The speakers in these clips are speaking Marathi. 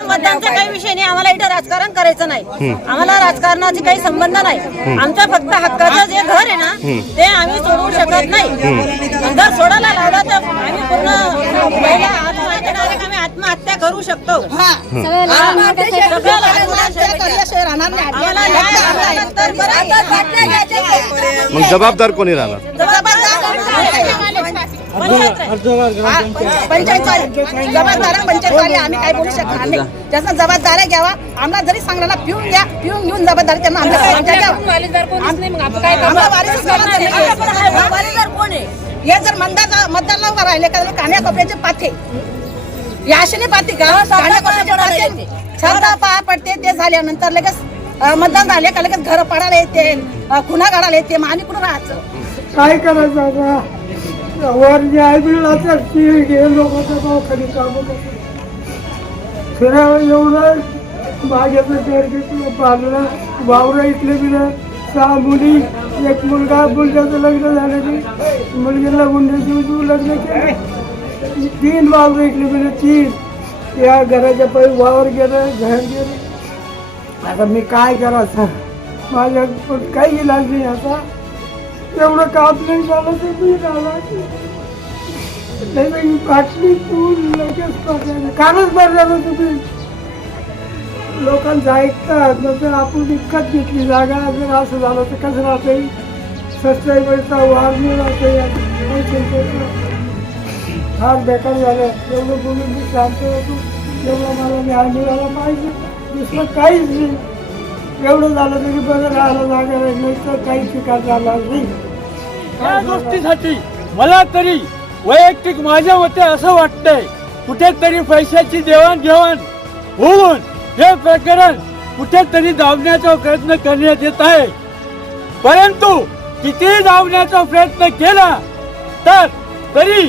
मतदानचा काही विषय नाही. आम्हाला इथं राजकारण करायचं नाही. आम्हाला राजकारणाचे काही संबंध नाही. आमच्या फक्त हक्काचं जे घर आहे ना ते आम्ही सोडवू शकत नाही. जर सोडायला लावला तर आम्ही पूर्ण आत्महत्या direct आम्ही आत्महत्या करू शकतो. मग जबाबदार कोणी राहणार? पंचायत जबाबदार पंचायतवाले आम्ही काही बोलू शकणार नाही. त्याचा जबाबदाऱ्या घ्यावा आम्हाला जरी सांगला ना पिऊन घ्या पिऊन घेऊन जबाबदारी त्यांना हे? जर मतदान मतदान उभं राहिले का कान्या कपड्याचे पाथे. या असे नाही पाथे का? कान्या कपड्याचे पाया पडते ते झाल्यानंतर लगेच मतदान झाले का लगेच घर पडायला येते खुना काढायला येते मग आम्ही कुठं राहायचं? काय करायचं वर जे आहे मिळाला तर ती घे लोकांचा भाव खाली कामं करतो फिरावं एवढं बागेचं घर घेतलं बाजूला वावरं इथले बिलं सहा मुली एक मुलगा मुलग्याचं लग्न झालं की मुलगीला मुंड्याची लग्न केलं. तीन वावरं इथले बिलं तीन. या घराच्या पै वावर गेलं घर गेलं. आता मी काय करायचं माझ्या काही इलाज नाही आता. एवढं काम नाही झालं तर मी झाला नाही बाटली तू लगेच पडणार कालच भरणार तुम्ही लोकांचं ऐकतात नंतर आपण विकत घेतली जागा जर असं झालं तर कसं राहते सबस्क्रायबरचा वार नाही राहते फार बेकार झालं. एवढं बोलून मी शांत होतो. एवढं मला न्याय मिळाला पाहिजे. दुसरं काहीच नाही. एवढं झालं तरी बरं राहायला जागा नाही तर काही ठिकाण झालं नाही. त्या गोष्टीसाठी मला तरी वैयक्तिक माझ्या मते असं वाटतंय कुठेतरी पैशाची देवाणघेवाण होऊन हे प्रकरण कुठेतरी दाबण्याचा प्रयत्न करण्यात येत आहे. परंतु किती दाबण्याचा प्रयत्न केला तर तरी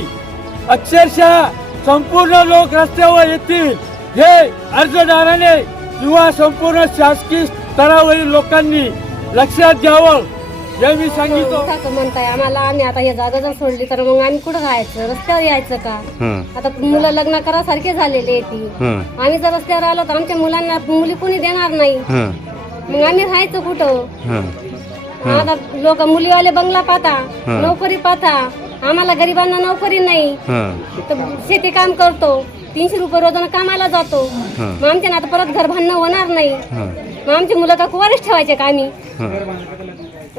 अक्षरशः संपूर्ण लोक रस्त्यावर येतील हे अर्जदाराने किंवा संपूर्ण शासकीय स्तरावरील लोकांनी लक्षात घ्यावं. हे मी सांगितलं असं म्हणताय आम्हाला आम्ही आता हे जागा जर सोडली तर मग आम्ही कुठं राहायचं? रस्त्यावर यायचं का? हं, आता मुलं लग्न करासारखे झालेले आहे ती हं, आम्ही जर रस्त्यावर आलो तर आमच्या मुलांना मुली कोणी देणार नाही. हं, मग आम्ही राहायचं कुठं? हं. आता लोक मुलीवाले बंगला पाहता नोकरी पाहता. आम्हाला गरिबांना नोकरी नाही. हं, तर शेती काम करतो. तीनशे रुपये रोजानं कामाला जातो. मग आमच्या ना आता परत घर बांधणं होणार नाही. हं, मग आमची मुलं का कुवारीच ठेवायचे का आम्ही.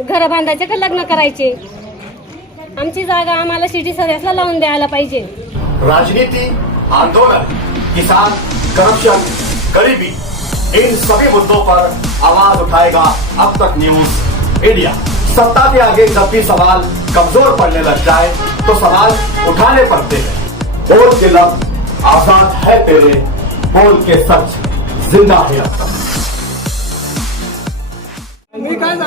घर बांधायचे का लग्न करायचे? आमची जागा आम्हाला सिटी सर्व्हिसला लावून द्यायला पाहिजे. राजनीति आंदोलन किसान करप्शन गरीबी इन सभी मुद्दों पर आवाज उठाएगा अब तक न्यूज इंडिया सत्ता के आगे जब भी सवाल कमजोर पड़ने लग जाए तो सवाल उठाने पड़ते हैं। बोल के लफ्ज आजाद है तेरे बोल के सच जिंदा है अब तक।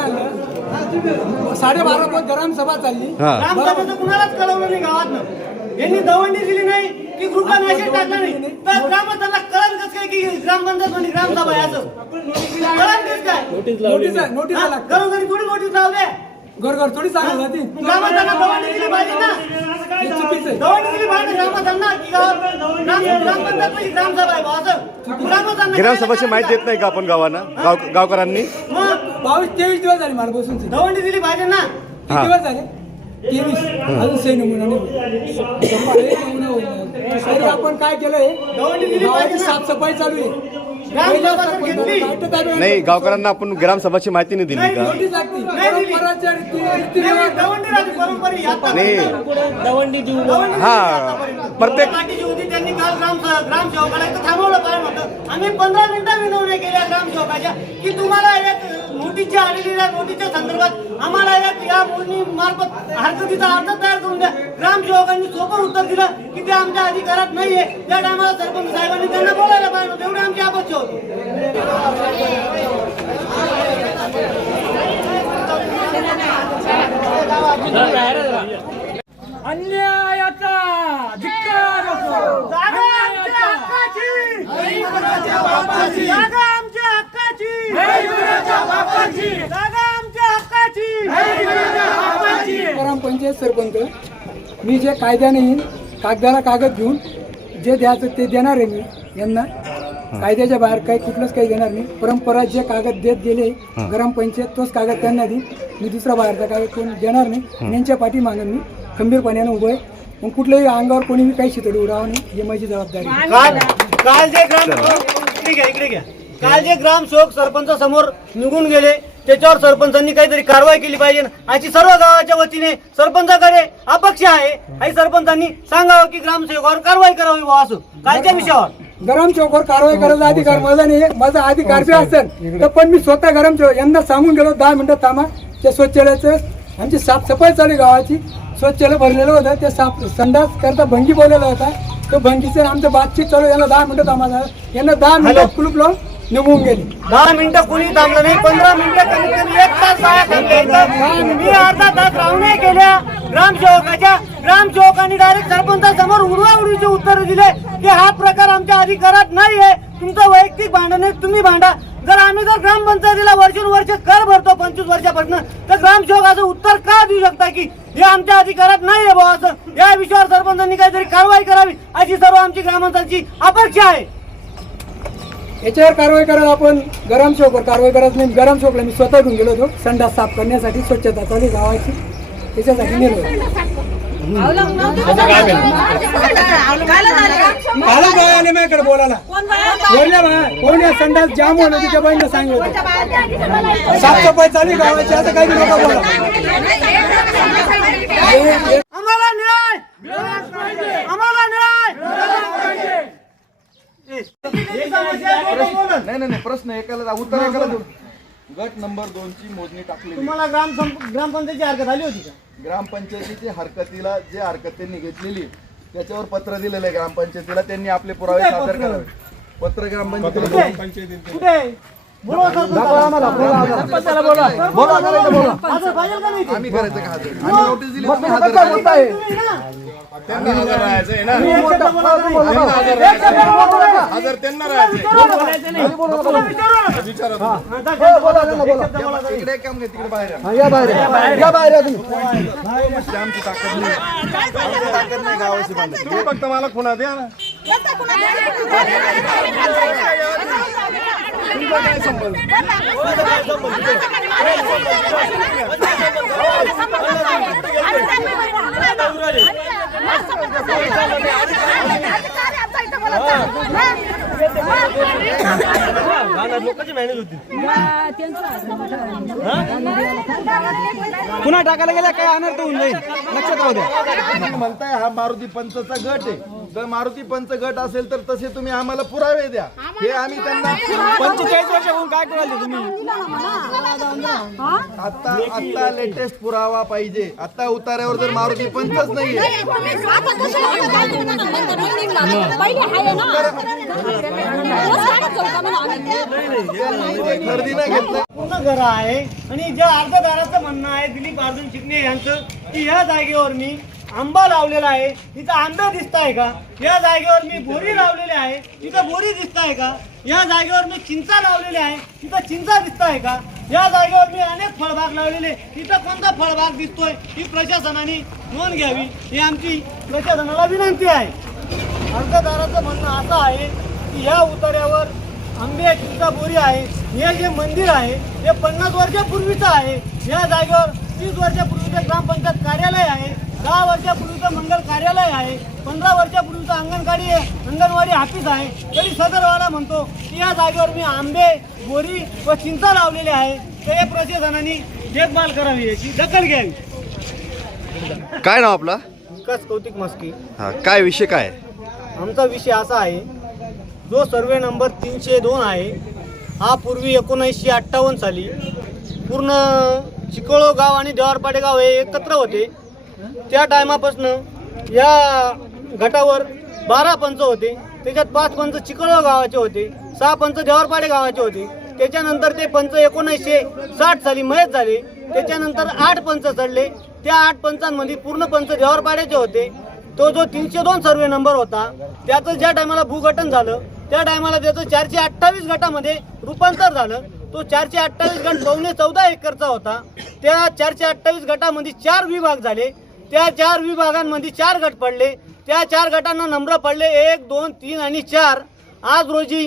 झालं साडेबारा पण ग्रामसभा चालली. ग्रामसभेचं कुणालाच कळवलं नाही गावातनं. यांनी दवंडी दिली नाही की ग्रुपला मेसेज टाकला नाही. तर ग्रामस्थांना कळण कसं काय की ग्रामपंचायत म्हणजे ग्रामसभा असं. कळण कसं काय? Notice notice. घरोघरी थोडी नोटीस लावले घर घर थोडी ग्रामस्थांना दवंडी दिली पाहिजे ना हे चुकीचं आहे दवंडी दिली पाहिजे ग्रामस्थांना की गावात ग्राम- ग्रामपंचायत म्हणजे ग्रामसभा आहे बुवा असं ग्रामस्थांना ग्रामसभाची माहिती देत नाही का आपण गावांना गाव गावकऱ्यांनी मग बावीस तेवीस दिवस झाले मला बसून किती दवंडी दिली पाहिजे ना दिवस झाले तेवीस अजून सही नमुना नाही होईल. तरी आपण काय केलंय दवंडी दिली गावाची पाहिजे ना. साफसफाई चालू आहे नाही गावकऱ्यांना आपण ग्रामसभाची माहिती नाही दिली का? नाही. हा प्रत्येक आम्ही पंधरा मिनिटं विनवण्या केल्या ग्रामसेवकाच्या की तुम्हाला एक नोटीसच्या आलेल्या नोटीसच्या संदर्भात आम्हाला एक या मुली मार्फत हरकतीचा अर्ज तयार करून द्या. ग्रामसेवकांनी सोपं उत्तर दिलं की ते आमच्या अधिकारात नाहीये. त्या टायमाला सरपंच साहेबांनी त्यांना बोलायला पाहिजे एवढी आमची अपेक्षा होती. अन्यायाचा धिक्कार असो जागा आमच्या हक्काची. जागा आमच्या हक्काची. जागा आमच्या हक्काची. ग्रामपंचायत सरपंच मी जे कायद्याने येईन कागदाला कागद घेऊन जे द्यायचं ते देणार आहे मी यांना. कायद्याच्या बाहेर काही कुठलंच काही घेणार नाही. परंपरा जे कागद देत गेले ग्रामपंचायत तोच कागद त्यांना देईन मी दुसरा बाहेरचा कागद कोण देणार नाही. यांच्या पाठीमागं मी खंबीरपणानं उभं आहे. मग कुठल्याही अंगावर कोणी काही शितडी उडावं नाही. ही माझी जबाबदारी. काल काल जे ग्राम इकडे घ्या इकडे घ्या. काल जे ग्रामसेवक सरपंच समोर निघून गेले त्याच्यावर सरपंचांनी काहीतरी कारवाई केली पाहिजे. अशी सर्व गावाच्या वतीने सरपंचाकडे अपक्ष आहे. आणि सरपंचांनी सांगावं की ग्रामसेवकावर कारवाई करावी असं. कालच्या विषयावर. गरम चौकवर कारवाई करायचा अधिकार माझा नाही. माझा अधिकार बी असेल. तर पण मी स्वतः गरम चौक यांना सांगून गेलो दहा मिनिटं थांबा. त्या शौचालयाचं आमची साफसफाई चालू गावाची शौचालय भरलेलं होतं. ते साफ संडास करता भंगी बोललेला होता. तो भंगीचं आमचं बातचीत चालू. यांना दहा मिनिटं थांबा यांना दहा मिनिटं कुलूप लावून निघून गेली. दहा मिनिटं कोणी थांबलं नाही पंधरा मिनिटं कमीत कमी एक तास मी अर्धा तास रावण्या केल्या ग्रामसेवकाच्या ग्रामसेवकांनी डायरेक्ट सरपंचासमोर उडवा उडीचे उत्तर दिले की हा प्रकार आमच्या अधिकारात नाही आहे तुमचं वैयक्तिक भांडण आहे तुम्ही भांडा. जर आम्ही जर ग्रामपंचायतीला वर्षानुवर्ष कर भरतो पंचवीस वर्षापासून तर ग्रामसेवकाचं उत्तर का देऊ शकता की? हे आमच्या अधिकारात नाही आहे भाऊ असं. या विषयावर सरपंचांनी काहीतरी कारवाई करावी अशी सर्व आमची ग्रामस्थांची अपेक्षा आहे. याच्यावर कारवाई करायला आपण गरम चौकवर कारवाई करत नाही. गरम चौकला मी स्वतः घेऊन गेलो होतो. संडास साफ करण्यासाठी स्वच्छता चालू आहे गावाची. त्याच्यासाठी नेलो मला बाया आले माझ्याकडे बोलायला? बोलल्या बाया कोण या संडास जाम होणं तिच्या बाईंना सांगितलं साफसफाई चालू आहे गावाची. आता काही नका बोला. आम्हाला न्याय. आम्हाला नाही नाही नाही प्रश्न एकाला उत्तर एकाला देऊ. गट नंबर दोन ची मोजणी टाकली तुम्हाला ग्राम ग्रामपंचायतची हरकत आली होती का? ग्रामपंचायतीची हरकतीला जे हरकत त्यांनी घेतलेली त्याच्यावर पत्र दिलेलं आहे ग्रामपंचायतीला त्यांनी आपले पुरावे सादर पत्र? करावे. पत्र ग्रामपंचायतीला आम्ही करायचं का हजर? आम्ही नोटीस दिली तुम्ही हजर. त्यांना हजर ना. तुम्ही. हजर त्यांना विचारू. हा. इकडे बाहेर या. आमची ताकद नाही. तुम्ही फक्त मला खुणा द्या ना. पुन्हा टाकायला गेल्या काय अनर्थ होऊन जाईल. लक्षात राहू द्या. म्हणताय हा मारुती पंचचा गट आहे. जर मारुती पंच गट असेल तर तसे तुम्ही आम्हाला पुरावे द्या. हे आम्ही त्यांना पंचेचाळीस वर्षाहून काय करायला तुम्ही? आता आता लेटेस्ट पुरावा पाहिजे. आता उतार्यावर जर मारुती पंचच नाहीये. खरेदी नाही घेतलं. पूर्ण घर आहे आणि ज्या अर्धदाराचं म्हणणं आहे दिलीप अर्जुन चिकणे यांचं की या जागेवर मी आंबा लावलेला आहे. इथं आंबे दिसत आहे का? या जागेवर मी बोरी लावलेली आहे. इथं बोरी दिसत आहे का? या जागेवर मी चिंचा लावलेली आहे. इथं चिंचा दिसत आहे का? या जागेवर मी अनेक फळबाग लावलेले इथं कोणता फळबाग दिसतोय ही प्रशासनाने नोंद घ्यावी ही आमची प्रशासनाला विनंती आहे. अर्जदाराचं म्हणणं असं आहे की या उतार्यावर आंबे चिंचा बोरी आहे. हे जे मंदिर आहे हे पन्नास वर्षापूर्वीचं आहे. या जागेवर तीस वर्षापूर्वीचं ग्रामपंचायत कार्यालय आहे. दहा वर्षापूर्वीचं मंगल कार्यालय आहे पंधरा वर्षापूर्वीचं अंगणवाडी अंगणवाडी ऑफिस आहे. तरी सदरवाला म्हणतो की या जागेवर मी आंबे बोरी व चिंचा लावलेले आहे. तर हे प्रशासनाने देखभाल करावी याची दखल घ्यावी. काय नाव आपला? विकास कौतिक मस्की हा काय विषय काय? आमचा विषय असा आहे जो सर्वे नंबर तीनशे दोन आहे हा पूर्वी एकोणीसशे अठ्ठावन्न साली पूर्ण चिकोळो गाव आणि देवारपाडे गाव हे एकत्र होते. त्या टायमापासनं या गटावर बारा पंच होते त्याच्यात पाच पंच चिकोळो गावाचे होते सहा पंच देवरपाडे गावाचे होते. त्याच्यानंतर ते पंच एकोणीसशे साठ साली मयत झाले त्याच्यानंतर आठ पंच चढले. त्या आठ पंचांमध्ये पूर्ण पंच देवरपाड्याचे होते. तो जो तीनशे दोन सर्वे नंबर होता त्याचं ज्या टायमाला भूघटन झालं त्या टायमाला त्याचं चारशे अठ्ठावीस गटामध्ये रूपांतर झालं. तो चारशे अठ्ठावीस गट पावणे चौदा एकरचा होता. त्या चारशे अठ्ठावीस गटामध्ये चार विभाग झाले. त्या चार विभागांमध्ये चार गट पडले. त्या चार गटांना नंबर पडले. एक दोन तीन आणि चार. आज रोजी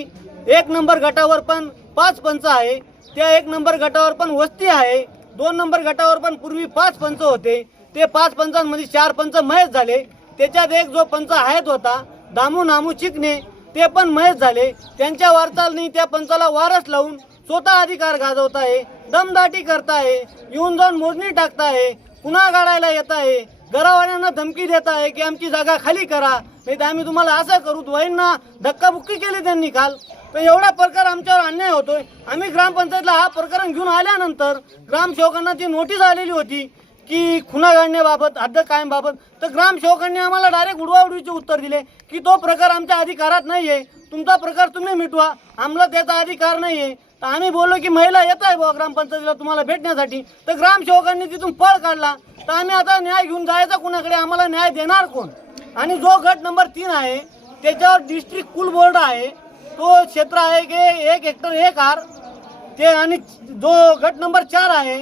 एक नंबर गटावर पण पाच पंच आहे. त्या एक नंबर गटावर पण वस्ती आहे. दोन नंबर गटावर पण पूर्वी पाच पंच होते. ते पाच पंचांमध्ये चार पंच महेश झाले. त्याच्यात एक जो पंच आहेत होता दामू नामू चिकणे ते पण महेश झाले. त्यांच्या वारचालनी त्या पंचाला वारस लावून स्वतः अधिकार गाजवत आहे दमदाटी करताय येऊन जाऊन मोजणी टाकताय पुन्हा गाडायला येत आहे घरावाल्यांना धमकी देत आहे की आमची जागा खाली करा. नाही तर आम्ही तुम्हाला असं करू वहींना धक्काबुक्की केली त्यांनी काल. तर एवढा प्रकार आमच्यावर अन्याय होतोय. आम्ही ग्रामपंचायतला हा प्रकरण घेऊन आल्यानंतर ग्रामसेवकांना ती नोटीस आलेली होती की खुना गाडण्याबाबत हद्द कायमबाबत तर ग्रामसेवकांनी आम्हाला डायरेक्ट उडवाउडवीचे उत्तर दिले की तो प्रकार आमच्या अधिकारात नाही आहे तुमचा प्रकार तुम्ही मिटवा. आम्हाला त्याचा अधिकार नाही आहे तर आम्ही बोललो की महिला येत आहे बुवा ग्रामपंचायतीला तुम्हाला भेटण्यासाठी. तर ग्रामसेवकांनी तिथून पळ काढला. तर आम्ही आता न्याय घेऊन जायचा कुणाकडे? आम्हाला न्याय देणार कोण? आणि जो गट नंबर तीन आहे त्याच्यावर डिस्ट्रिक्ट कुल बोर्ड आहे. तो क्षेत्र आहे की एक हेक्टर एक हार. ते आणि जो गट नंबर चार आहे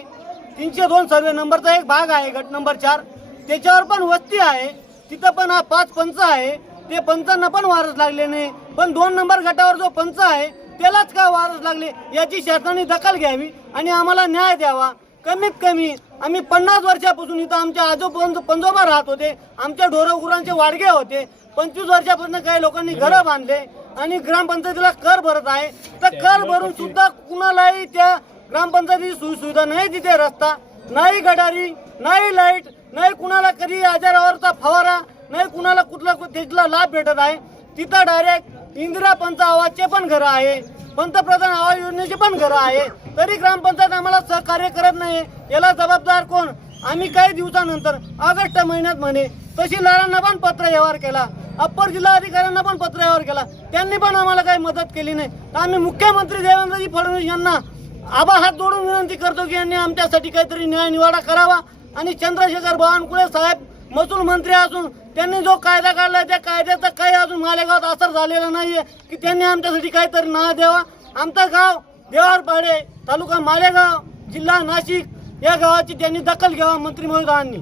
तीनशे दोन सर्वे नंबरचा एक भाग आहे गट नंबर चार. त्याच्यावर पण वस्ती आहे. तिथं पण हा पाच पंच आहे. ते पंचांना पण वारस लागले नाही. पण दोन नंबर गटावर जो पंच आहे त्यालाच का वारस लागले याची शासनाने दखल घ्यावी आणि आम्हाला न्याय द्यावा. कमीत कमी आम्ही पन्नास वर्षापासून इथं आमच्या आजोपंज पंजोबा राहत होते. आमच्या ढोरगुरांचे वाडगे होते. पंचवीस वर्षापासून काही लोकांनी घरं बांधले आणि ग्रामपंचायतीला कर भरत आहे. तर कर भरून सुद्धा कुणालाही त्या ग्रामपंचायती सुविधा नाही तिथे रस्ता. नाही गटारी नाही लाइट नाही कुणाला कधी आजारावरचा फवारा नाही कुणाला कुठला त्याला लाभ भेटत आहे. तिथं डायरेक्ट इंदिरा पंच आवाजचे पण घरं आहे. पंतप्रधान आवास योजनेचे पण घरं आहे. तरी ग्रामपंचायत आम्हाला सहकार्य करत नाही. याला जबाबदार कोण? आम्ही काही दिवसानंतर ऑगस्ट महिन्यात म्हणे तहसीलदारांना पण पत्र व्यवहार केला. अप्पर जिल्हा अधिकाऱ्यांना पण पत्र व्यवहार केला. त्यांनी पण आम्हाला काही मदत केली नाही. तर आम्ही मुख्यमंत्री देवेंद्रजी फडणवीस यांना आबा हात जोडून विनंती करतो की यांनी आमच्यासाठी काहीतरी न्याय निवाडा करावा. आणि चंद्रशेखर बावनकुळे साहेब महसूल मंत्री असून त्यांनी जो कायदा काढला त्या कायद्याचा काही अजून मालेगावात असर झालेला नाहीये की त्यांनी आमच्यासाठी काहीतरी ना द्यावा. आमचं गाव देवारपाडे तालुका मालेगाव जिल्हा नाशिक या गावाची त्यांनी दखल घ्यावा मंत्री महोदयांनी.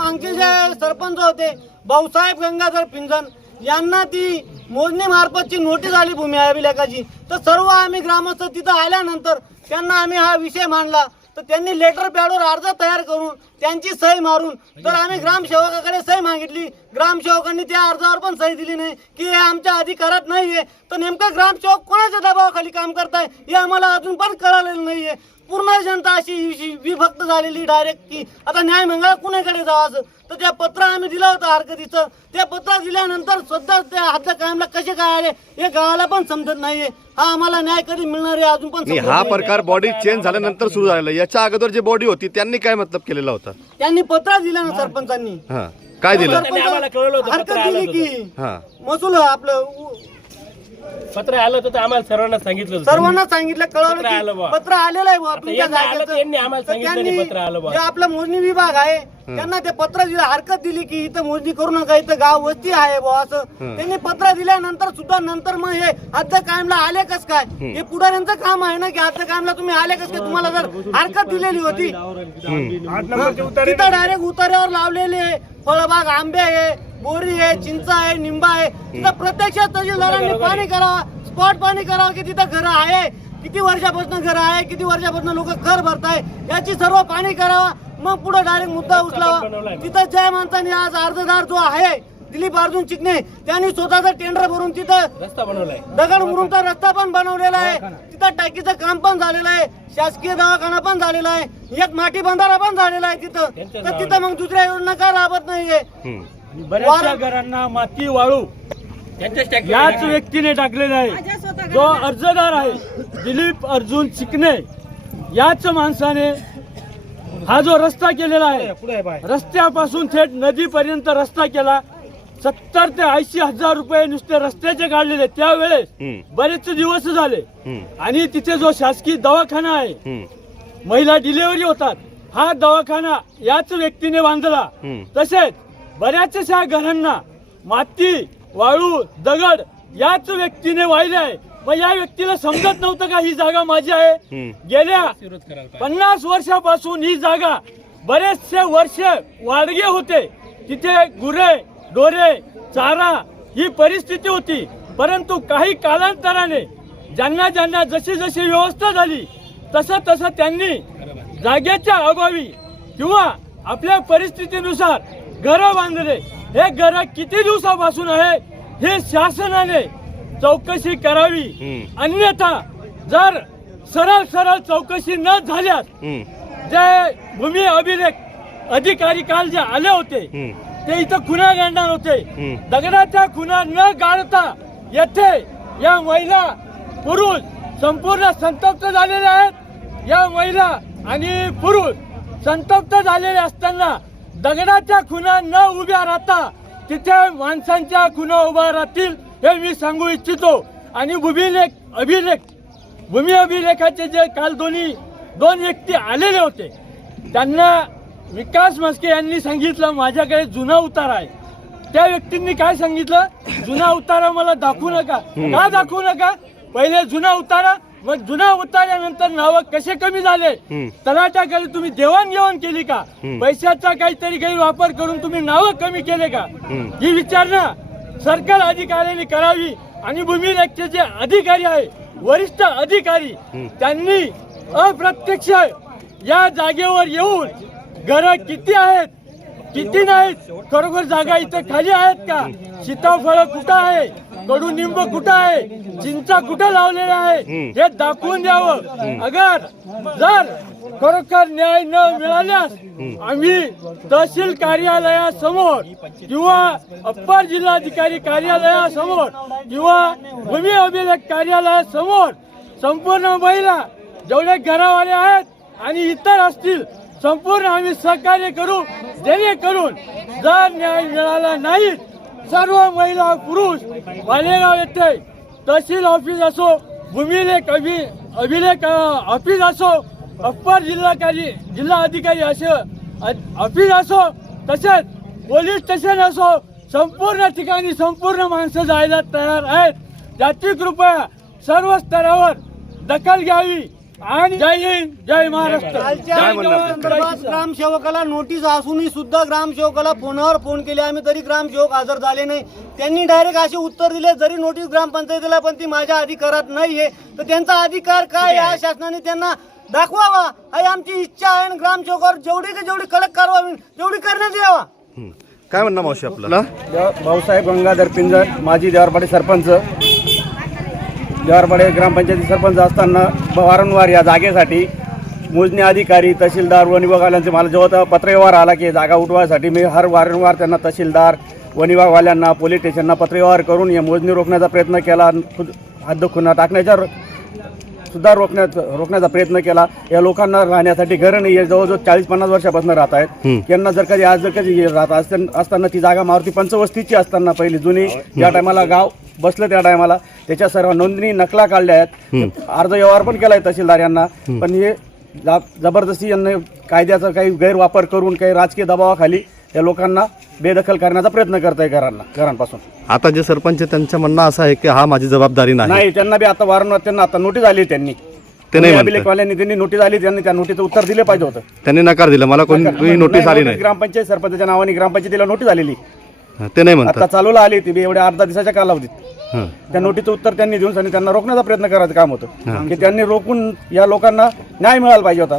आमचे जे सरपंच होते भाऊसाहेब गंगाधर पिंजन यांना ती मोजणी मार्फतची नोटीस आली भूमी अभिलेखाची तर सर्व आम्ही ग्रामस्थ तिथं आल्यानंतर त्यांना आम्ही हा विषय मांडला. तर त्यांनी लेटर पॅडवर अर्ज तयार करून त्यांची सही मारून तर आम्ही ग्रामसेवकाकडे सही मागितली ग्रामसेवकांनी त्या अर्जावर पण सही दिली नाही की हे आमच्या अधिकारात नाहीये तर नेमकं ग्रामसेवक कोणाच्या दबावाखाली काम करताय हे आम्हाला अजून पण कळालेलं नाहीये. पूर्ण जनता अशी विभक्त झालेली डायरेक्ट की आता न्याय मंगळा कुणाकडे जावं असं तर त्या पत्र आम्ही दिलं होतं हरकतीचं. त्या पत्र दिल्यानंतर सुद्धा त्या हात कायमला कसे काय आले हे गावाला पण समजत नाहीये. हा आम्हाला न्याय कधी मिळणार आहे अजून पण नाही समजत हा. प्रकार बॉडी चेंज झाल्यानंतर सुरू झालेला याच्या अगोदर जी बॉडी होती त्यांनी काय मतलब केलेला होता? त्यांनी पत्र दिलं ना सरपंचांनी. हा. काय दिलं? सरपंच हरकत दिली की. हा. महसूल आपलं उ- पत्र आलं होतं तर आम्हाला सर्वांना सांगितलं होतं. सर्वांना सांगितलं कळवलं पत्र आलं की बुवा. पत्र आलेलं आहे बुवा तुमच्या यांना आलं तर जागेचं. यांनी आम्हाला तर सांगितलं त्यांनी नाही, पत्र आलं बुवा. जे आपला मोजणी विभाग आहे त्यांना ते पत्र दिलं हरकत दिली की इथं मोजणी करू नका इथं गाव वस्ती आहे बुवा असं. त्यांनी पत्र दिल्यानंतर सुद्धा नंतर मग हे हद्द कायमला आले कस काय? हे पुढाऱ्यांचं काम आहे ना की हद्द कायमला तुम्ही आले कस काय? तुम्हाला जर हरकत दिलेली होती. तिथं डायरेक्ट उतार्यावर लावलेले फळबाग आंबे आहे बोरी आहे चिंच आहे निंबा आहे. तिथं प्रत्यक्षात तहसीलदारांनी पाणी करावं स्पॉट पाणी करावं की तिथं घरं आहे. किती वर्षापासून घरं आहे किती वर्षापासून लोक कर भरताय याची सर्व पाणी करावा मग पुढे डायरेक्ट मुद्दा उचलावा. तिथं ज्या माणसाने आज अर्जदार जो आहे दिलीप अर्जुन चिकणे त्यांनी स्वतःचा टेंडर भरून तिथं रस्ता बनवलाय. दगड मुरुमचा रस्ता पण बनवलेला आहे. तिथं टाकीचं काम पण झालेलं आहे. शासकीय दवाखाना पण झालेला आहे. एक माटी बंधारा पण झालेला आहे तिथं. तर तिथं मग दुसऱ्या योजना का राबत नाहीये. बऱ्याचशा घरांना माती वाळू. त्यांच्याच टॅक्टर याच व्यक्तीने टाकलेला आहे. जो अर्जदार आहे दिलीप अर्जुन चिकणे याच माणसाने हा जो रस्ता केलेला आहे. रस्त्यापासून थेट नदीपर्यंत रस्ता केला. सत्तर ते ऐंशी हजार रुपये नुसते रस्त्याचे काढलेले त्यावेळेस हम्म. बरेच दिवस झाले. आणि तिथे जो शासकीय दवाखाना आहे. महिला डिलिव्हरी होतात हा दवाखाना याच व्यक्तीने बांधला. तसेच बऱ्याचशा घरांना माती वाळू दगड याच व्यक्तीने वाहिलाय मग या व्यक्तीला समजत नव्हतं का ही जागा माझी आहे. गेल्या. पन्नास वर्षापासून ही जागा बरेचसे वर्ष वाडगे होते तिथे गुरे डोरे चारा ही परिस्थिती होती परंतु काही कालांतराने ज्यांना ज्यांना जशी जशी व्यवस्था झाली तसं तसं त्यांनी जागेच्या अभावी किंवा आपल्या परिस्थितीनुसार घरं बांधले हे घर किती दिवसापासून आहे हे शासनाने चौकशी करावी. अन्यथा जर सरळ सरळ चौकशी न झाल्यास जे भूमी अभिलेख अधिकारी काल जे आले होते. ते इथं खुना गाडणार होते. दगडाच्या खुना न गाडता येथे या महिला पुरुष संपूर्ण संतप्त झालेले आहेत. या महिला आणि पुरुष संतप्त झालेले असताना दगडाच्या खुना न उभ्या राहता तिथे माणसांच्या खुना उभ्या राहतील हे मी सांगू इच्छितो. आणि भूमिलेख अभिलेख भूमी अभिलेखाचे जे काल दोन्ही दोन व्यक्ती आलेले होते त्यांना विकास मस्के यांनी सांगितलं माझ्याकडे जुना उतारा आहे. त्या व्यक्तींनी काय सांगितलं? जुना उतारा मला दाखवू नका. का दाखवू नका? पहिले जुना उतारा मग जुना उतार्यानंतर नावं कसे कमी झाले? हम्म. तलाट्याकडे तुम्ही देवाणघेवाण केली का. पैशाचा काहीतरी गैरवापर करून तुम्ही नावं कमी केले का. ही विचारणा सरकार अधिकाऱ्यांनी करावी. आणि भूमिलेखचे जे अधिकारी आहे वरिष्ठ अधिकारी त्यांनी अप्रत्यक्ष या जागेवर येऊन घर किती आहेत? किती नाहीत? खरोखर जागा इथे खाली आहेत का? सीताफळ कुठं आहे? कडुनिंब कुठं आहे? चिंचा कुठं लावलेल्या आहे? हे दाखवून द्यावं. अगर जर खरोखर न्याय न मिळाल्यास आम्ही तहसील कार्यालयासमोर किंवा अप्पर जिल्हाधिकारी कार्यालयासमोर किंवा भूमी अभिलेख कार्यालयासमोर संपूर्ण महिला जेवढे घरावाले आहेत आणि इतर असतील संपूर्ण आम्ही सहकार्य करू जेणेकरून जर न्याय मिळाला नाही सर्व महिला पुरुष मालेगाव येथे तहसील ऑफिस असो भूमिलेख अभि अभिलेख ऑफिस असो अप्पर जिल्हाधिकारी जिल्हा अधिकारी असो ऑफिस असो तसेच पोलीस स्टेशन असो संपूर्ण ठिकाणी संपूर्ण माणसं जायला तयार आहेत. त्याची कृपया सर्व स्तरावर दखल घ्यावी. आणि जय हिंद जय महाराष्ट्र. संदर्भात. ग्रामसेवकाला नोटीस असूनही सुद्धा ग्रामसेवकाला फोनावर फोन केले. आम्ही तरी ग्रामसेवक हजर झाले नाही. त्यांनी डायरेक्ट असे उत्तर दिले जरी नोटीस ग्रामपंचायतीला पण ती माझ्या अधिकारात नाहीये. तर त्यांचा अधिकार काय या शासनाने त्यांना दाखवावा. ही आमची इच्छा आहे आणि ग्रामसेवकावर जेवढी की जेवढी कडक कारवाई तेवढी करण्यात यावा. काय म्हणणं मावशी आपल्याला भाऊसाहेब गंगाधर पिंजर माजी देवारपाडे सरपंच देवारपाडे ग्रामपंचायती सरपंच असताना वारंवार या जागेसाठी मोजणी अधिकारी तहसीलदार वन विभागावाल्यांचे मला जेव्हा पत्रव्यवहार आला की जागा उठवायसाठी मी हर वारंवार त्यांना तहसीलदार वन विभागवाल्यांना पोलीस स्टेशनला पत्रव्यवहार करून या मोजणी रोखण्याचा प्रयत्न केला. खुद हद्द खुना टाकण्याच्या सुद्धा रोखण्यात रोखण्याचा प्रयत्न केला. या लोकांना राहण्यासाठी घरं नाही आहे जवळजवळ चाळीस पन्नास वर्षापासून राहत आहेत. यांना जर कधी आज जर कधी राहत असताना असताना ती जागा मारुती पंचवस्तीची असताना पहिली जुनी. ज्या टायमाला गाव बसलं त्या टायमाला. त्याच्या सर्व नोंदणी नकला काढल्या आहेत. अर्ज व्यवहार पण केलाय तहसीलदार यांना. पण हे जबरदस्ती यांनी कायद्याचा काही गैरवापर करून काही राजकीय दबावाखाली या लोकांना बेदखल करण्याचा प्रयत्न करत आहे घरांना घरांपासून. आता जे सरपंच त्यांचं म्हणणं असं आहे की हा माझी जबाबदारी नाही. त्यांना बी आता वारंवार त्यांना आता नोटीस आली त्यांनी. अभिलेखवाल्यांनी त्यांनी नोटीस आली त्यांनी त्या नोटीसचं उत्तर दिले पाहिजे होतं. त्यांनी नकार दिला. मला कोणी नोटीस आली नाही. ग्रामपंचायत सरपंचाच्या नावाने ग्रामपंचायतीला नोटीस आलेली. ते नाही आता म्हणतात चालूला आली ती बी एवढ्या अर्धा दिवसाच्या कालावधीत. हां. त्या नोटीसचं उत्तर त्यांनी देऊन आणि त्यांना रोखण्याचा प्रयत्न करायचं काम होतं. की त्यांनी रोखून या लोकांना न्याय मिळाला पाहिजे होता.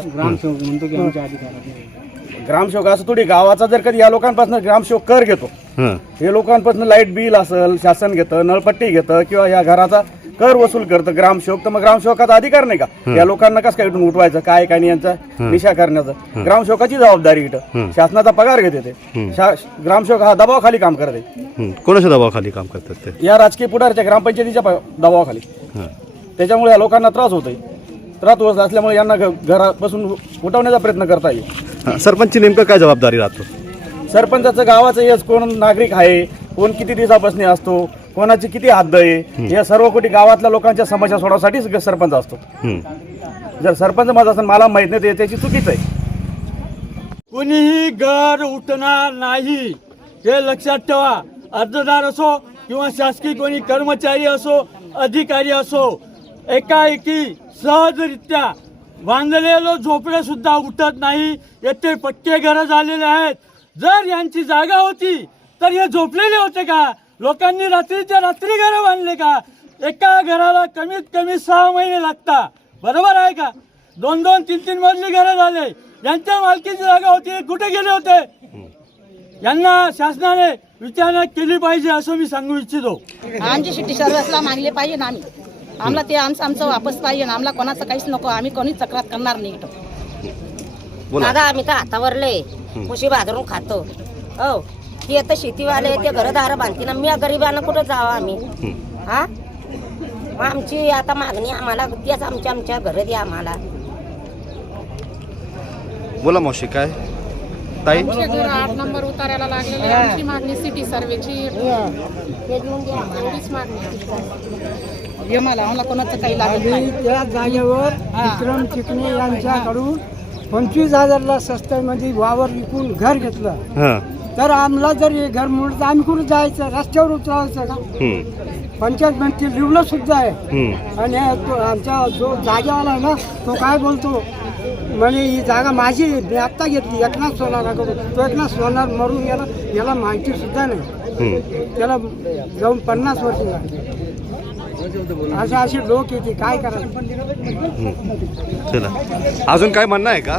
ग्रामसेवक असं थोडी गावाचा जर कधी या लोकांपासून ग्रामसेवक कर घेतो. हां. हे लोकांपासून लाइट बिल असेल शासन घेतं नळपट्टी घेतं किंवा या घराचा कर वसूल करतं. ग्रामसेवक तर मग ग्रामसेवकाचा अधिकार नाही का? या लोकांना कसं काय इथून उठवायचं? काय काय नाही यांचा? दिशा करण्याचं. ग्रामसेवकाची जबाबदारी इथं. शासनाचा पगार घेते ते. शा- ग्रामसेवक हा दबावाखाली काम करत. आहे. कोणाच्या दबावाखाली काम करतात ते? या राजकीय पुढारच्या ग्रामपंचायतीच्या प- दबावाखाली. हां त्याच्यामुळे या लोकांना त्रास होतोय. त्रास होत असल्यामुळे यांना घ- घरापासून उठवण्याचा प्रयत्न करता येईल. हां, सरपंचची नेमकं काय जबाबदारी राहतो? सरपंचाचं गावाचं यश कोण नागरिक आहे? कोण किती दिवसापासून असतो? कोणाची किती हद्द आहे? या सर्व कोटी गावातल्या लोकांच्या समस्या सोडवण्यासाठीच ग- सरपंच असतो. जर सरपंच माझा असेल मला माहीत नाही त्याची चुकीच आहे. कुणीही घर उठणार नाही हे लक्षात ठेवा. अर्जदार असो किंवा शासकीय कोणी कर्मचारी असो अधिकारी असो एकाएकी सहजरित्या बांधलेलं झोपडे सुद्धा उठत नाही. येथे पक्के घरं झालेले आहेत. जर यांची जागा होती तर हे झोपलेले होते का? लोकांनी रात्रीच्या रात्री घरं बांधले का? एका घराला कमीत कमी सहा महिने लागता बरोबर आहे का? दोन दोन तीन तीन मजली घरं झाले. यांच्या मालकीची जागा होती. हे कुठे गेले होते? यांना शासनाने विचारणा केली पाहिजे असं मी सांगू इच्छितो. आमची शिट्टी सर्व्हिसला मागले पाहिजे ना आम्ही. आम्हाला ते आमचं आमचं वापस पाहिजे ना. आम्हाला कोणाचं काहीच नको. आम्ही कोणीच तक्रार करणार नाही दादा आम्ही तर हातावरले. मुशी बाजारून खातो. हो. ती आता शेतीवाले ते घरदार बांधते ना मी गरिबांना कुठं जावं आम्ही? हा? मग आमची आता मागणी आम्हाला तेच आमच्या आमच्या घर द्या आम्हाला. बोला मावशी काय? ताई? आठ नंबर उतारायला लागलेले आहे. आमची मागणी सिटी सर्वेची एवढीच मागणी आहे. आम्हाला कोणाचं काही लागत नाही. त्या जागेवर विक्रम चिकणे यांच्याकडून पंचवीस हजारला स्वस्तामध्ये वावर विकून घर घेतलं. हां. तर आम्हाला जर हे घर म्हणलं तर आम्ही कुठं जायचं? रस्त्यावर उतरायचं का? पंचायत म्हणते लिवलं सुद्धा आहे. आणि तो आमचा जो जागेवाला आहे ना तो काय बोलतो? म्हणे ही जागा माझी. मी आत्ता घेतली एकनाथ सोनाराकडून. तो एकनाथ सोनार मरून गेला याला माहिती सुद्धा नाही. त्याला जाऊन पन्नास वर्ष झाली. असे असे लोक येते काय करायचं? चला. अजून काय म्हणणं आहे का?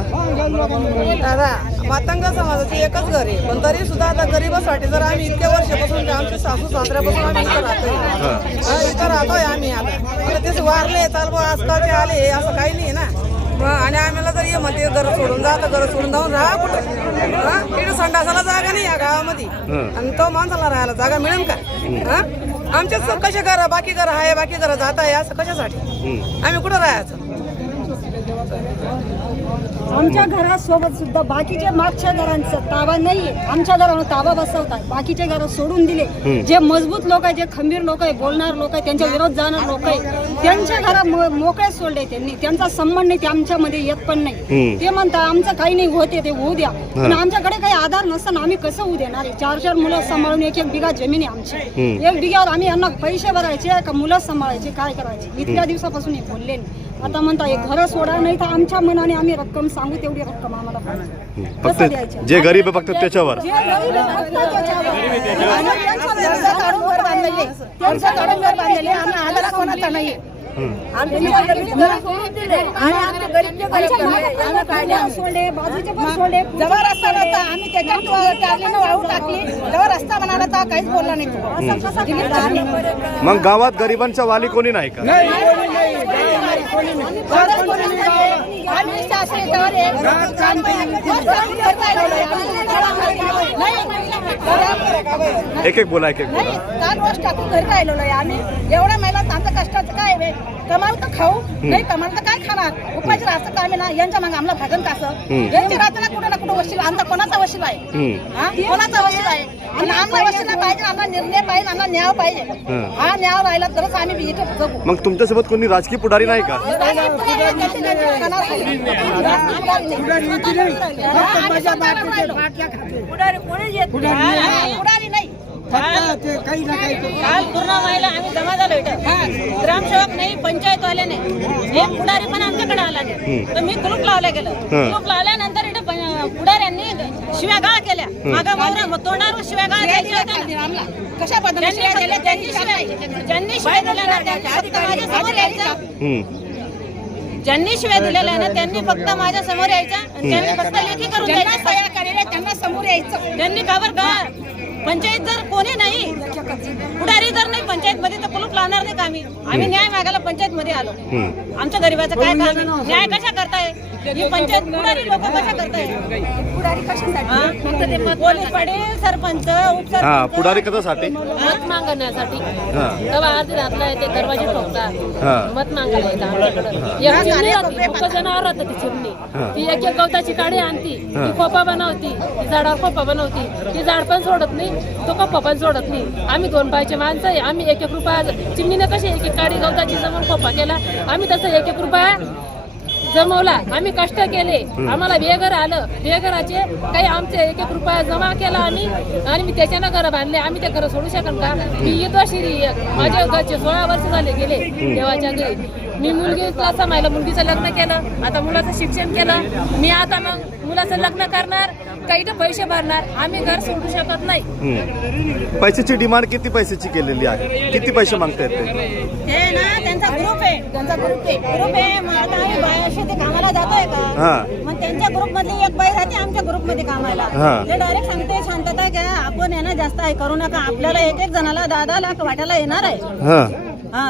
दादा मातंग समाजाची एकच घर आहे. पण तरी सुद्धा आता गरिबासाठी जर आम्ही इतक्या वर्षापासून ते आमचे सासू सासऱ्यापासून आम्ही इथं राहतोय. इथं राहतोय आम्ही आता. तेच वारले चाल आजकालचे आले असं काही नाही ना. मग आणि आम्हाला जर ये म्हणते घर सोडून जा तर घर सोडून जाऊन राहा कुठं? हा इकडे संडासाला जागा नाही या गावामध्ये. आणि तो माणसाला राहायला जागा मिळेल का? आमच्याच कसे घर बाकी घर आहे बाकी घर जात आहे असं कशासाठी? आम्ही कुठं राहायचं? आमच्या घरासोबत सुद्धा बाकीच्या मागच्या घरांचा ताबा नाहीये. आमच्या घरावर ताबा बसवतात. बाकीचे घर सोडून दिले. जे मजबूत लोक आहे जे खंबीर लोक आहे बोलणार लोक आहे त्यांच्या विरोध जाणार लोक आहे. त्यांच्या घरा म- मोकळे सोडले त्यांनी. त्यांचा संबंध नाही ते आमच्यामध्ये येत पण नाही. ते म्हणतात आमचं काही नाही होते ते होऊ द्या. पण आमच्याकडे काही आधार नसताना आम्ही कसं होऊ देणार? चार चार मुलं सांभाळून एक एक बिघा जमीन आहे आमची. एक बिघ्यावर आम्ही यांना पैसे भरायचे का मुलं सांभाळायचे काय करायचे? इतक्या दिवसापासून हे बोलले नाही. आता म्हणता हे घर सोडा नाही तर आमच्या मनाने आम्ही रक्कम सांगू तेवढी रक्कम आम्हाला? फक्त जे गरीब आहे फक्त त्याच्यावर. जे गरीब आहे, फक्त त्याच्यावर. आणि त्यांच्या त्यांचं नाही रस्ता नव्हता. आम्ही त्याच्यात टाकली वाळू टाकली. जेव्हा रस्ता म्हणाला तेव्हा काहीच बोलला नाही. तो. मग गावात गरिबांचा वाली कोणी नाही का? आहे. एक एक बोला एक एक बोला. नाही काल रोज टाकून घरी राहिलेलो आहे आम्ही. एवढ्या महिन्यात आमचं कष्टाचं काय आहे? कमाल तर खाऊ नाही कमाल तर काय खाणार? उपाशी राहतं काम ना यांच्या मागे आम्हाला भागन कसं यांच्या राहताना कुठं ना कुठं वशील? आमचा कोणाचा वशील आहे? हा? कोणाचा वशील आहे? आणि आम्हाला वशील नाही पाहिजे आम्हाला निर्णय पाहिजे आम्हाला न्याय पाहिजे. हा न्याय राहिला तरच आम्ही इथं जगू. मग तुमच्यासोबत कोणी राजकीय पुढारी नाही का? पुढारी नाही काही ना काही काल पूर्ण व्हायला आम्ही जमा झालो इथं. ग्रामसेवक नाही पंचायत वाले नाही एक पुढारी पण आमच्याकडे आला नाही. तर मी कुलूप लावलं गेलं. कुलूप लावल्यानंतर इथं पुढाऱ्यांनी शिव्या गाळ केल्या. मागा तोंडावर शिव्या गाळ द्यायच्या. कशा पद्धतीने त्यांनी शिव्या ज्यांनी शिव्या दिल्या ना त्यांनी फक्त माझ्यासमोर यायचं. हम्म. ज्यांनी शिव्या दिलेल्या आहे ना त्यांनी फक्त माझ्यासमोर यायच्या आणि त्यांनी फक्त लेखी करून द्यायच्या सह्या केलेल्या त्यांना समोर यायचं. त्यांनी का बरं का? पंचायत जर कोणी नाही पुढारी जर नाही पंचायत मध्ये तर कुलूप लावणार नाही का आम्ही? आम्ही न्याय मागायला पंचायत मध्ये आलो आमच्या गरीबाचं काय काम? न्याय कशा करताय? ही पंचायत पुढारी लोक कशा करताय? हा? पोलीस पाटील सरपंच हा उपसरपंच पुढारी कशासाठी? मत मागण्यासाठी. हा. तेव्हा अर्धी रातला येते दरवाजे ठोकतात. हा. मत मागायला जनावर होतं ती चिमणी. ती एक एक गवताची काडी आणती. ती खोपा बनवती. ती झाडावर खोपा बनवती. ती झाड पण सोडत नाही. तो खोपा पण सोडत नाही. आम्ही दोन पायचे माणसं आहे. आम्ही एक एक रुपया चिमणीने कशी एक एक काडी गवताची जमून खोपा केला. आम्ही तसं एक एक रुपया जमवला. आम्ही कष्ट केले. आम्हाला बेघर आलं. बेघराचे काही आमचे एक एक रुपया जमा केला आम्ही. आणि मी त्याच्यानं घर बांधले. आम्ही ते घर सोडू शकन का? मी येतो शिरी माझ्या घरचे सोळा वर्ष झाले गेले देवाच्या घरी. मी मुलगीला समायला मुलगीचं लग्न केलं आता मुलाचं शिक्षण केलं. मी आता मग मुलाचं लग्न करणार काही तर पैसे भरणार. आम्ही घर सोडू शकत नाही. हम्म. पैशाची डिमांड किती पैशाची केलेली आहे? किती पैसे मागतायत ते? हे ना त्यांचा ग्रुप आहे. त्यांचा ग्रुप आहे. ग्रुप आहे मग आता आम्ही बायाशी ते कामाला जातोय का? हा. मग त्यांच्या ग्रुप मधली एक बाई राहते आमच्या ग्रुपमध्ये कामाला. हा. ते डायरेक्ट सांगते शांतता घ्या. आपण आहे ना जास्त आहे. करू नका. आपल्याला एक एक जणाला दहा दहा लाख वाटायला येणार आहे. हा. हा.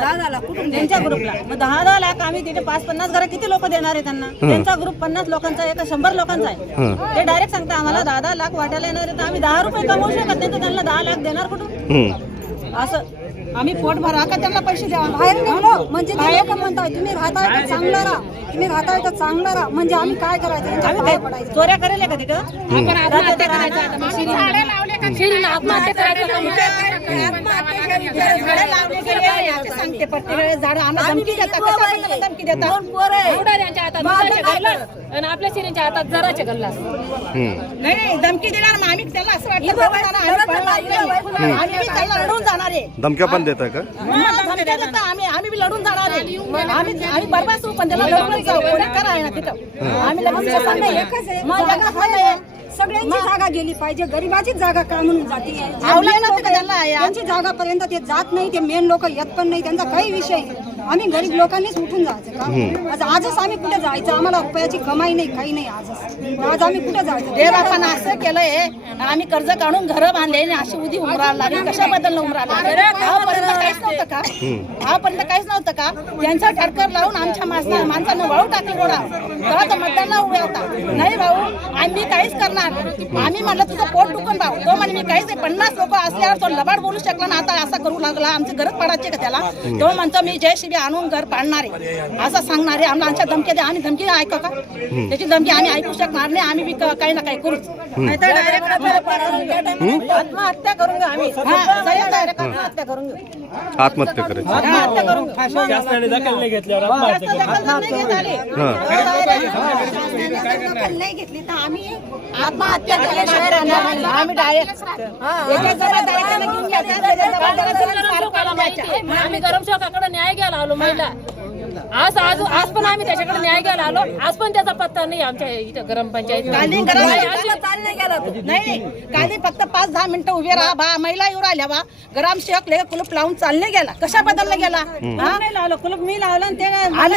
त्यांच्या ग्रुपला. मग दहा दहा लाख आम्ही तिथे पाच पन्नास घरं किती लोक देणार आहे त्यांना? त्यांचा ग्रुप पन्नास लोकांचा आहे का शंभर लोकांचा आहे. ते डायरेक्ट सांगता आम्हाला दहा दहा लाख वाटायला येणार आहे तर आम्ही दहा रुपये कमवू शकत नाही तर त्यांना दहा लाख देणार कुठून. असं. आम्ही पोट भरा का त्यांना पैसे द्यावा? बाहेर निघलो म्हणजे ते लोक म्हणताय तुम्ही राहताय तर चांगलं राहा. तुम्ही राहताय तर चांगलं राहा. म्हणजे आम्ही काय करायचं? यांच्या पाया पडायचं. चोऱ्या करेल का तिथं? आत्महत्या करायचं सांगते प्रत्येक वेळेस झाडं आम्हाला धमकी देतात धमकी देतात हातात दुधाचे गल्लास आणि आपल्या शिरींच्या हातात जराचे गल्लास हम्म. नाही धमकी देणार मग आम्ही त्याला असं वाटतं ना, आम्ही त्याला लढून जाणार आहे धमक्या पण देत का आम्ही आम्ही बी लढून जाणार आहे आम्ही आम्ही बरबाद पण त्याला लढून जाऊ. कोणी करा आहे. ना तिथं आम्ही लढून सगळ्यांची जागा गेली पाहिजे. गरीबाचीच जागा का म्हणून जाते? त्यांची जागापर्यंत ते जात नाही ते मेन लोक येत पण नाही त्यांचा काही विषय नाही. आम्ही गरीब लोकांनीच उठून जायचं का आज आजच आम्ही कुठे जायचं? आम्हाला रुपयाची कमाई नाही काही नाही आजच. आज आम्ही कुठे जायचं? देव आपण असं केलंय आम्ही कर्ज काढून घर बांधले आणि अशी उदी उमरायला लागली. कशाबद्दल उमरायला आजपर्यंत काहीच नव्हतं का? आजपर्यंत काहीच नव्हतं का? त्यांचा टडकर लावून आमच्या माणसा माणसानं वाळू टाकली रोडा तेव्हा तो मतदानला उभे होता. नाही भाऊ आम्ही काहीच करणार आम्ही म्हणलं तुझं पोट दुखून भाऊ. तो म्हणे मी काहीच नाही पन्नास लोक असल्यावर तो लबाड बोलू शकला ना आता असा करू लागला. आमची गरज पडायची का त्याला? तो म्हणतो मी जय शिबी आणून घर पाडणार आहे. असं सांगणार. आहे आम्हाला आमच्या धमकी द्या आम्ही धमकी ऐका का? त्याची धमकी आम्ही ऐकू शकणार नाही आम्ही बी काही ना काही करूच नाहीतर डायरेक्ट आत्महत्या करून घेऊ आम्ही. डायरेक्ट आत्महत्या करून घेऊ. आत्महत्या करायची. आत्महत्या करून घेऊ. शासनाने दखल नाही घेतल्यावर आत्महत्या जास्त दखल नाही घेत आली. दखल नाही घेतली तर आम्ही आत्महत्या केल्याशिवाय राहणार नाही. आम्ही डायरेक्ट याच्या घेऊन. त्याच्या पार. आम्ही गरम शोकाकडे न्याय घ्यायला आलो महिला. आज आज आज पण आम्ही त्याच्याकडे न्याय घ्यायला आलो. आज पण त्याचा पत्ता नाही आमच्या इथं गरम पंचायत. काली गरज नाही नाही काली फक्त पाच दहा मिनिटं उभे राहा बा महिला येऊ राहिल्या बा. गरम शेक ले कुलूप लावून चालले गेला. कशा बदलला गेला? हा? नाही लावलं कुलूप मी लावलं आणि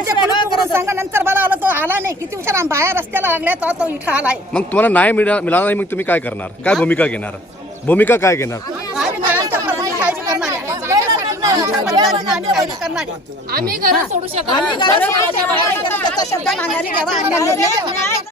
ते सांगा नंतर मला आला तो आला नाही. किती उशीर आम्ही बाहेर रस्त्याला लागल्या तो तो इथं आलाय. मग तुम्हाला न्याय मिळा मिळाला नाही मग तुम्ही काय करणार? काय भूमिका घेणार? भूमिका काय घेणार आम्ही आमच्या पद्धतीने काळजी करणार आहे. आमच्या पद्धतीने आम्ही काळजी करणार आहे. आम्ही घर सोडू शकत